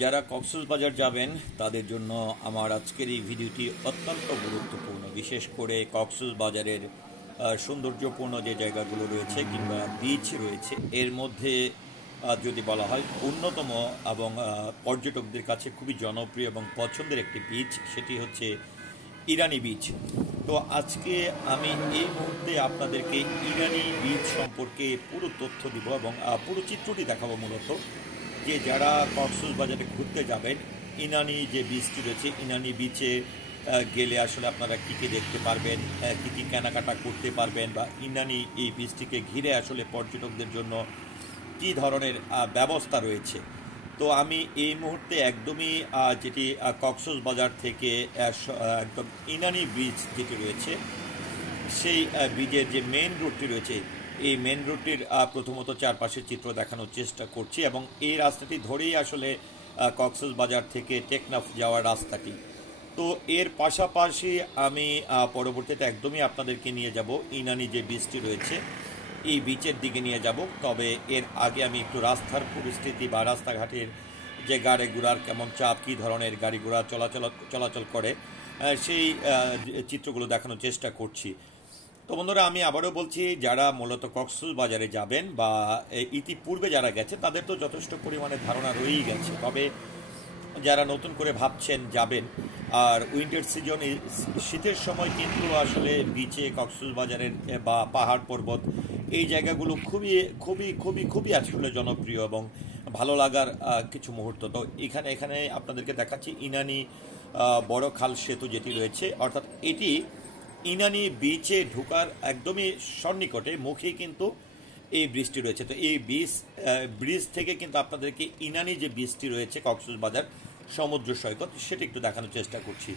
যারা কক্সবাজার যাবেন তাদের জন্য আমার আজকের এই ভিডিওটি অত্যন্ত গুরুত্বপূর্ণ। বিশেষ করে কক্সবাজারের সৌন্দর্যপূর্ণ যে জায়গাগুলো রয়েছে কিংবা বিচ রয়েছে, এর মধ্যে যদি বলা হয় অন্যতম এবং পর্যটকদের কাছে খুবই জনপ্রিয় এবং পছন্দের একটি বিচ, সেটি হচ্ছে ইরানি বিচ। তো আজকে আমি এই মুহূর্তে আপনাদেরকে ইরানি বিচ সম্পর্কে পুরো তথ্য দিব এবং পুরো চিত্রটি দেখাবো। মূলত যে যারা কক্সবাজারে ঘুরতে যাবেন, ইনানি যে বিচটি রয়েছে, ইনানি বিচে গেলে আসলে আপনারা কী কী দেখতে পারবেন, কী কী কেনাকাটা করতে পারবেন, বা ইনানি এই বিচটিকে ঘিরে আসলে পর্যটকদের জন্য কী ধরনের ব্যবস্থা রয়েছে। তো আমি এই মুহূর্তে একদমই যেটি কক্সবাজার থেকে একদম ইনানি বিচ যেটি রয়েছে, সেই ব্রিজের যে মেন রোডটি রয়েছে, এই মেন রোডটির প্রথমত চারপাশের চিত্র দেখানোর চেষ্টা করছি এবং এই রাস্তাটি ধরেই আসলে কক্সবাজার থেকে টেকনাফ যাওয়ার রাস্তাটি। তো এর পাশাপাশি আমি পরবর্তীতে একদমই আপনাদেরকে নিয়ে যাব ইনানি যে বিচটি রয়েছে, এই বিচের দিকে নিয়ে যাব। তবে এর আগে আমি একটু রাস্তার পরিস্থিতি বা রাস্তাঘাটের যে গাড়ি ঘোড়ার কেমন চাপ, কী ধরনের গাড়ি ঘোড়া চলাচল করে, সেই চিত্রগুলো দেখানোর চেষ্টা করছি। তো বন্ধুরা, আমি আবারও বলছি, যারা মূলত কক্সবাজারে যাবেন বা ইতিপূর্বে যারা গেছে তাদের তো যথেষ্ট পরিমাণে ধারণা রয়েই গেছে। তবে যারা নতুন করে ভাবছেন যাবেন, আর উইন্টার সিজন, শীতের সময় কিন্তু আসলে বিচে কক্সবাজারের বা পাহাড় পর্বত এই জায়গাগুলো খুবই খুবই খুবই খুবই আসলে জনপ্রিয় এবং ভালো লাগার কিছু মুহূর্ত। তো এখানে আপনাদেরকে দেখাচ্ছি ইনানি বড় খাল সেতু যেটি রয়েছে, অর্থাৎ এটি ইনানি বিচে ঢোকার একদমই সন্নিকটে মুখেই কিন্তু এই ব্রিজটি রয়েছে। তো এই ব্রিজ থেকে কিন্তু আপনাদেরকে ইনানি যে ব্রিজটি রয়েছে কক্সবাজার সমুদ্র সৈকত, সেটা একটু দেখানোর চেষ্টা করছি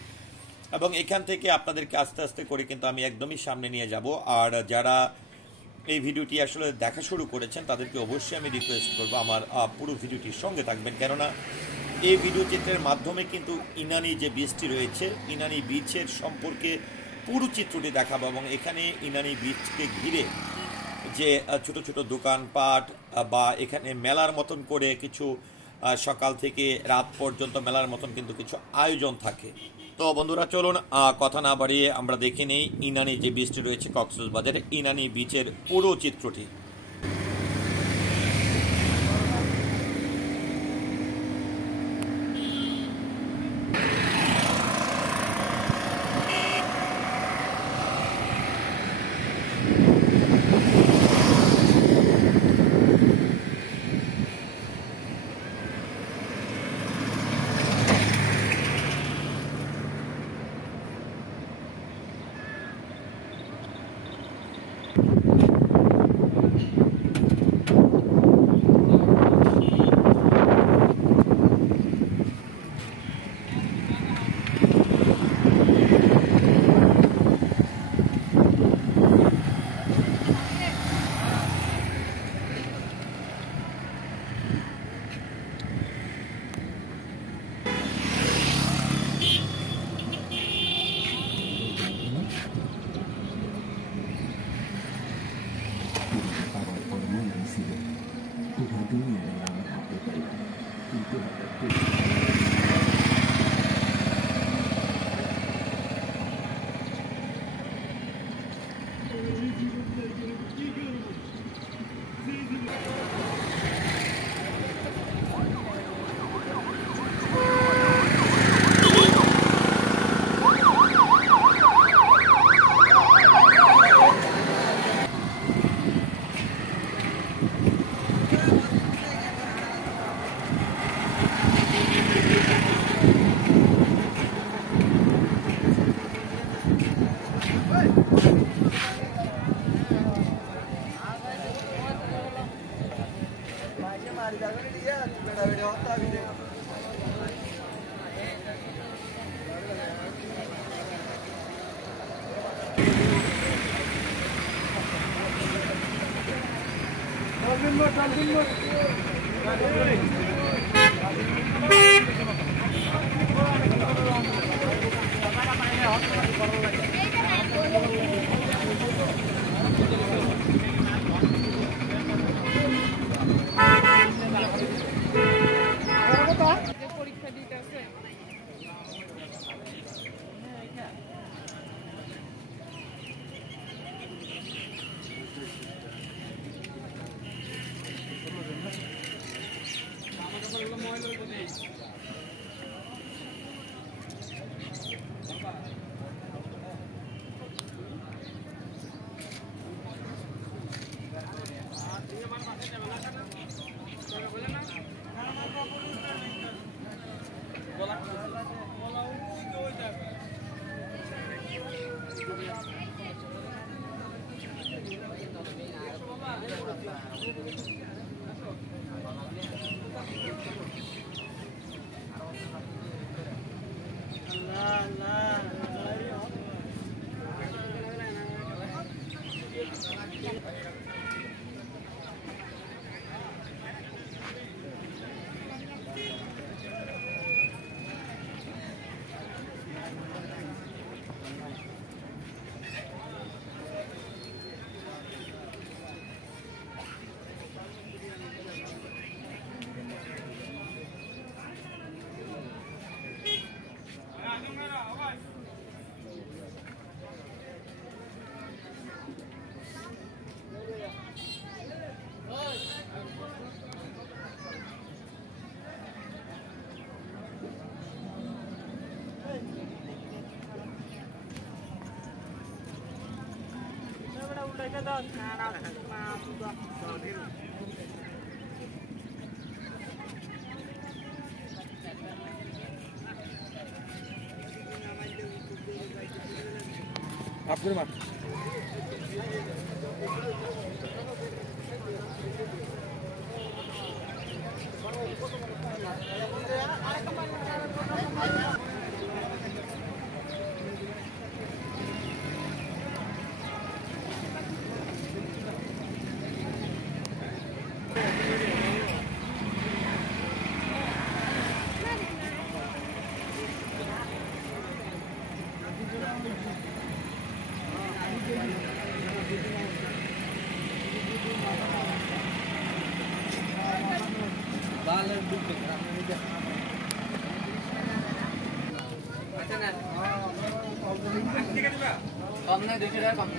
এবং এখান থেকে আপনাদেরকে আস্তে আস্তে করে কিন্তু আমি একদমই সামনে নিয়ে যাব। আর যারা এই ভিডিওটি আসলে দেখা শুরু করেছেন তাদেরকে অবশ্যই আমি রিকোয়েস্ট করবো আমার পুরো ভিডিওটির সঙ্গে থাকবেন, কেননা এই ভিডিও চিত্রের মাধ্যমে কিন্তু ইনানি যে বিচটি রয়েছে, ইনানি বিচের সম্পর্কে পুরো চিত্রটি দেখাবো এবং এখানে ইনানি বিচকে ঘিরে যে ছোট ছোট দোকানপাট বা এখানে মেলার মতন করে কিছু সকাল থেকে রাত পর্যন্ত মেলার মতন কিন্তু কিছু আয়োজন থাকে। তো বন্ধুরা, চলুন কথা না বাড়িয়ে আমরা দেখে নেই ইনানি যে বিচটি রয়েছে কক্সবাজারে, ইনানি বিচের পুরো চিত্রটি। आपके मार कम नहीं 200 টাকা कम